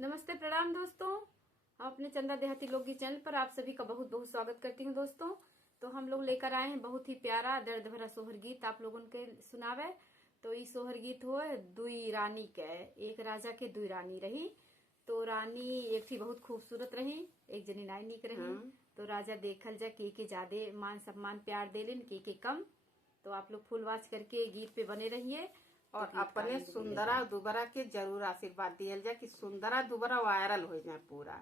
नमस्ते, प्रणाम दोस्तों। हम अपने चंदा देहाती लोकगीत चैनल पर आप सभी का बहुत बहुत स्वागत करती हूँ दोस्तों। तो हम लोग लेकर आए हैं बहुत ही प्यारा दर्द भरा सोहर गीत आप लोगों के सुनावे। तो ये सोहर गीत हो दुई रानी के, एक राजा के दुई रानी रही। तो रानी एक थी बहुत खूबसूरत रही, एक जनी नाई नीक रही। तो राजा देखल जा के ज्यादा मान सम्मान प्यार देलिन के कम। तो आप लोग फुल वॉच करके गीत पे बने रहिए और अपने सुंदरा दुबरा के जरूर आशीर्वाद दियल जाए कि सुंदरा दुबरा वायरल हो जाए पूरा।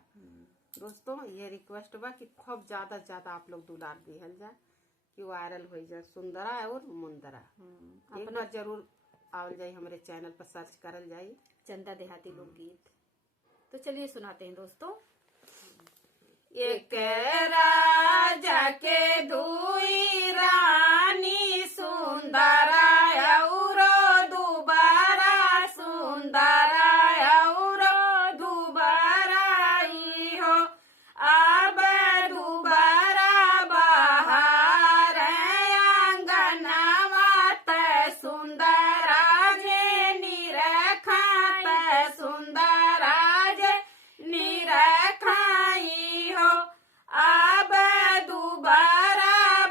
दोस्तों ये रिक्वेस्ट बा कि खूब ज्यादा से ज्यादा आप लोग दुलार दियल जाए कि वायरल हो जाए सुंदरा और मुंदरा। एक बार जरूर आवल जाए, हमारे चैनल पर सर्च करल जाए चंदा देहाती लोकगीत। तो चलिए सुनाते हैं दोस्तों। एक राजा के दुई रानी सुंदरा औरो दुबारा सुंदरा औरो दुबारा ई हो। अब दुबारा बाहर आंगनवा त सुंदरा जे निरखा त सुंदरा जे निरखाई हो। अब दुबारा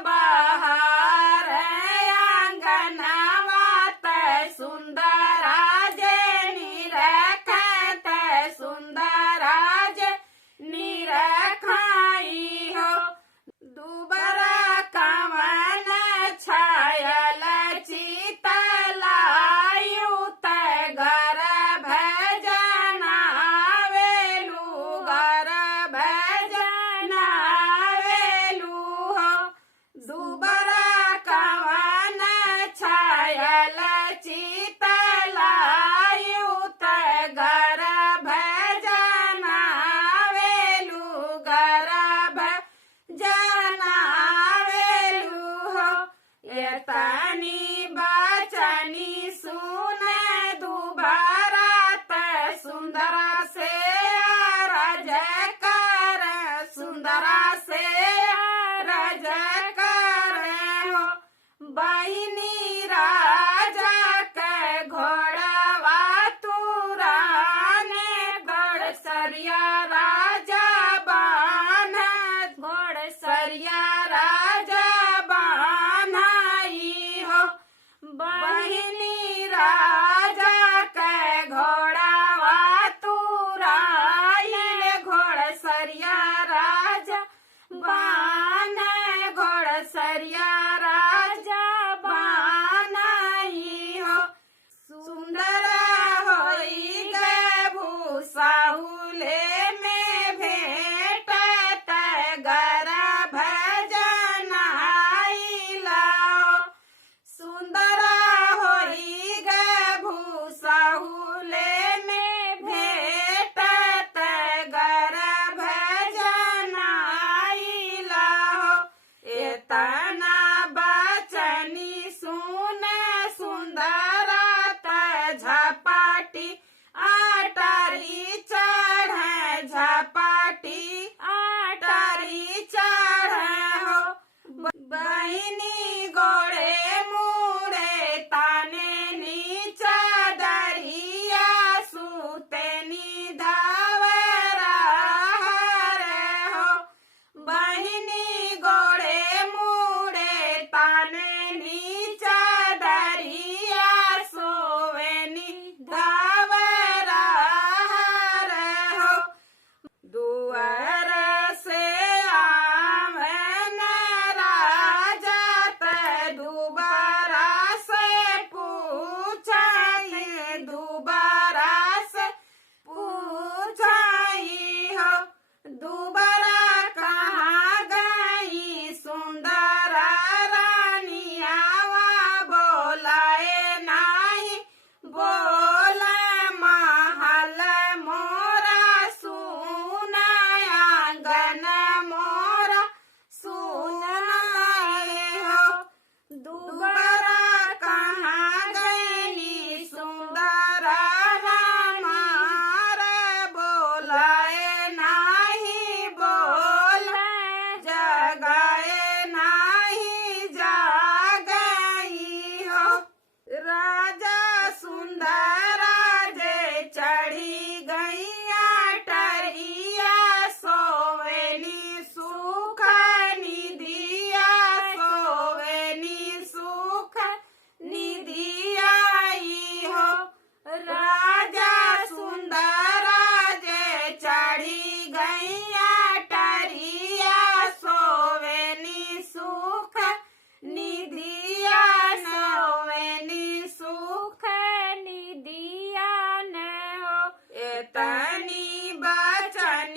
तनी बचन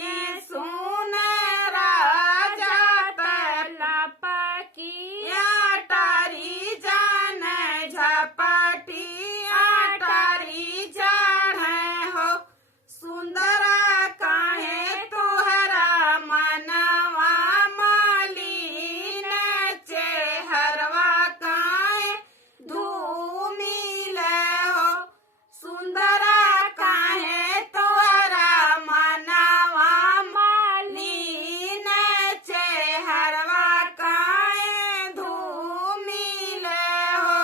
सुन राजा लपकी अटारी जान झपटी अटारी जान हो सुंदरा काहे तुहरा मनवा मालिन चेहरवा काहे धूमिल हो सुंदरा काहे तुहरा मनवा मालिन चेहरवा काहे धूमिल हो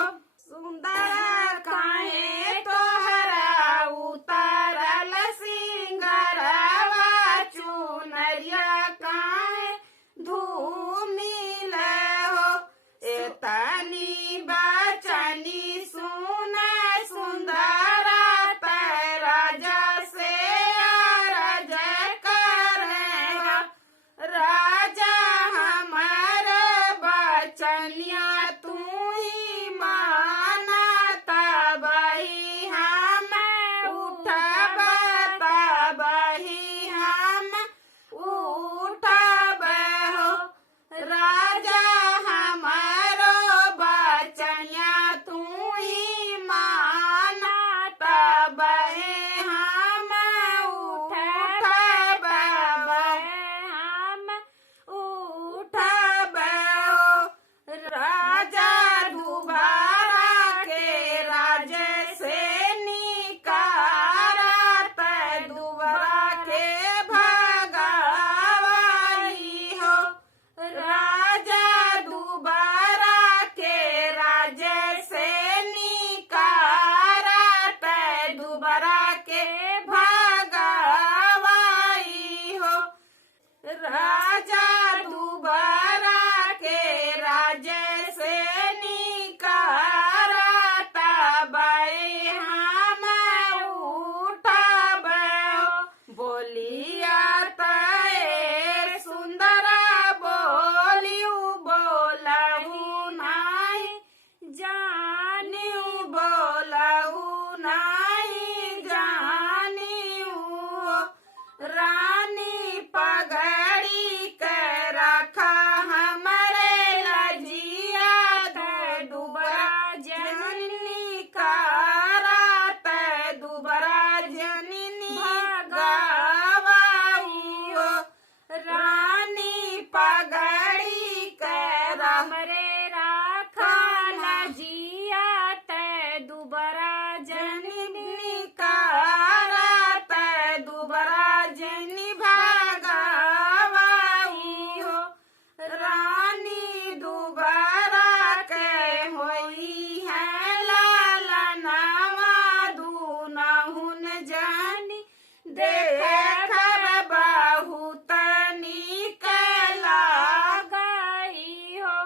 सुंदरा काहे तोहरा उतरल सिंगरवा चुनरिया काहे धूमिल हो एतनी बचनी सुन सुंदरा राजा से अरज करेगा राजा हमार बचनिया तू ही माना तबही हम उठब तबही हम उठब हो राजा हमारो बचनिया तू ही माना तबही हम उठब हम उठब हो राजा दुबारा के राजे से निकारत दुबारा के भगावाई हो राजा दुबारा के राजे से निकारत दुबारा के भगावाई हो राजा दुबारा के राजे से निकारत बई हम उठब बोलिया तय सुंदरा बोलियू बोलहू नाही जानियो बोलहू नाही जानियू रानी पगड़ी के रखा हमरे लजिया दे दुबरा जननी कारत दुबरा जननी भगावाई हो रानी पगड़ी के हमरे राखा लजिया ते दुबरा जननी कारत दुबरा जनी भगावाई हो रानी दुबारा के होई है लालनावा दूनहुन जानी देखे खर बहुत नीक गई हो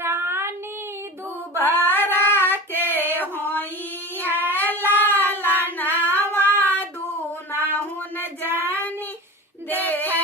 रानी दुबारा के होई है लालनावा दूनहुन जानी देखे